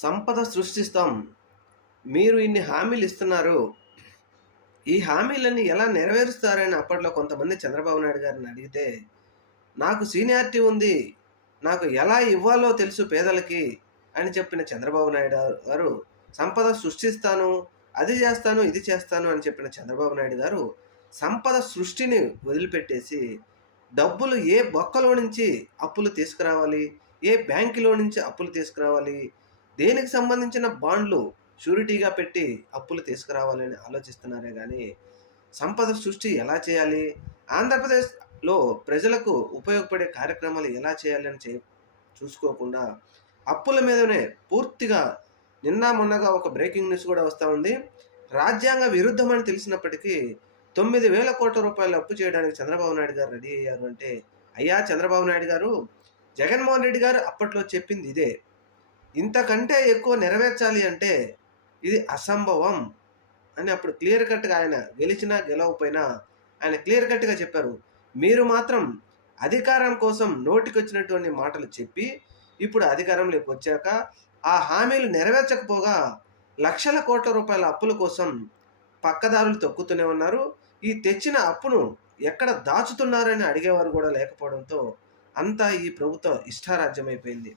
సంపద సృష్టిస్తాం. మీరు ఇన్ని హామీలు ఇస్తున్నారు. ఈ హామీలన్నీ ఎలా నెరవేరుస్తారని అప్పట్లో కొంతమంది చంద్రబాబు నాయుడు గారిని అడిగితే, నాకు సీనియారిటీ ఉంది. నాకు ఎలా ఇవ్వాలో తెలుసు పేదలకి అని చెప్పిన చంద్రబాబు నాయుడు గారు సంపద సృష్టిస్తాను, అది చేస్తాను, ఇది చేస్తాను అని చెప్పిన చంద్రబాబు నాయుడు గారు సంపద సృష్టిని వదిలిపెట్టేసి, డబ్బులు ఏ బొక్కలో నుంచి అప్పులు తీసుకురావాలి, ఏ బ్యాంకులో నుంచి అప్పులు తీసుకురావాలి, దేనికి సంబంధించిన బాండ్లు షూరిటీగా పెట్టి అప్పులు తీసుకురావాలని ఆలోచిస్తున్నారే గానీ, సంపద సృష్టి ఎలా చేయాలి, ఆంధ్రప్రదేశ్‌లో ప్రజలకు ఉపయోగపడే కార్యక్రమాలు ఎలా చేయాలని చూసుకోకుండా అప్పుల మీదనే పూర్తిగా నిన్న మొన్నగా ఒక బ్రేకింగ్ న్యూస్ కూడా వస్తా ఉంది. రాజ్యాంగ విరుద్ధమని తెలిసినప్పటికీ 9,000 కోట్ల రూపాయలు అప్పు చేయడానికి చంద్రబాబు నాయుడు గారు రెడీ అయ్యారు అంటే, అయ్యా చంద్రబాబు నాయుడు గారు, జగన్మోహన్ రెడ్డి గారు అప్పట్లో చెప్పింది ఇదే. ఇంతకంటే ఎక్కువ నెరవేర్చాలి అంటే ఇది అసంభవం అని అప్పుడు క్లియర్ కట్‌గా ఆయన గెలిచినా, గెలవకపోయినా ఆయన క్లియర్ కట్‌గా చెప్పారు. మీరు మాత్రం అధికారం కోసం నోటికొచ్చినటువంటి మాటలు చెప్పి, ఇప్పుడు అధికారంలోకి వచ్చాక ఆ హామీలు నెరవేర్చకపోగా లక్షల కోట్ల రూపాయల అప్పుల కోసం పక్కదారులు తొక్కుతూనే ఉన్నారు. ఈ తెచ్చిన అప్పును ఎక్కడ దాచుతున్నారని అడిగేవారు కూడా లేకపోవడంతో అంతా ఈ ప్రభుత్వ ఇష్టారాజ్యమైపోయింది.